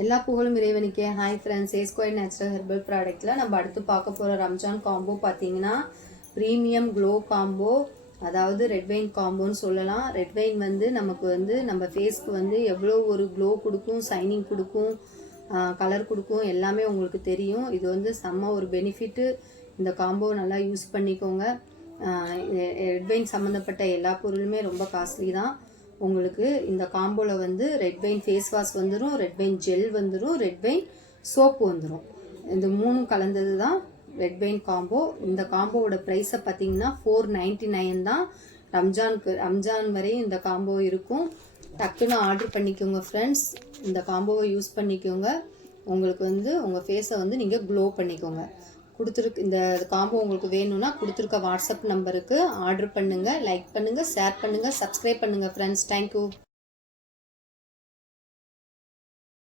எல்லா புகழும் இறைவனுக்கே. ஹாய் ஃப்ரெண்ட்ஸ் ஏஸ்கோய் நேச்சுரல் ஹெர்பல் ப்ராடக்ட்டில் நம்ம அடுத்து பார்க்க போகிற ரம்ஜான் காம்போ பார்த்தீங்கன்னா ப்ரீமியம் க்ளோ காம்போ அதாவது ரெட் வெயின் காம்போன்னு சொல்லலாம். ரெட் வெயின் வந்து நமக்கு வந்து நம்ம ஃபேஸ்க்கு வந்து எவ்வளோ ஒரு க்ளோ கொடுக்கும் சைனிங் கொடுக்கும் கலர் கொடுக்கும் எல்லாமே உங்களுக்கு தெரியும். இது வந்து செம்ம ஒரு பெனிஃபிட்டு இந்த காம்போ நல்லா யூஸ் பண்ணிக்கோங்க. ரெட் வெயின் சம்மந்தப்பட்ட எல்லா பொருளுமே ரொம்ப காஸ்ட்லி தான். உங்களுக்கு இந்த காம்போவில் வந்து ரெட் வெயின் ஃபேஸ் வாஷ் வந்துடும் ரெட் வெயின் ஜெல் வந்துடும் ரெட் வெயின் சோப்பு வந்துடும் இந்த மூணும் கலந்தது தான் ரெட் வெயின் காம்போ இந்த காம்போவோட ப்ரைஸை பார்த்தீங்கன்னா ஃபோர் நைன்டி நைன் தான். ரம்ஜானுக்கு ரம்ஜான் வரையும் இந்த காம்போ இருக்கும். டக்குன்னு ஆர்டர் பண்ணிக்கோங்க ஃப்ரெண்ட்ஸ் இந்த காம்போவை யூஸ் பண்ணிக்கோங்க. உங்களுக்கு வந்து உங்கள் ஃபேஸை வந்து நீங்கள் க்ளோ பண்ணிக்கோங்க. கொடுத்துருக்கு இந்த காம்போ உங்களுக்கு வேணும்னா கொடுத்துருக்க வாட்ஸ்அப் நம்பருக்கு ஆர்டர் பண்ணுங்கள் லைக் பண்ணுங்கள் ஷேர் பண்ணுங்கள் சப்ஸ்கிரைப் பண்ணுங்கள் ஃப்ரெண்ட்ஸ் தேங்க்யூ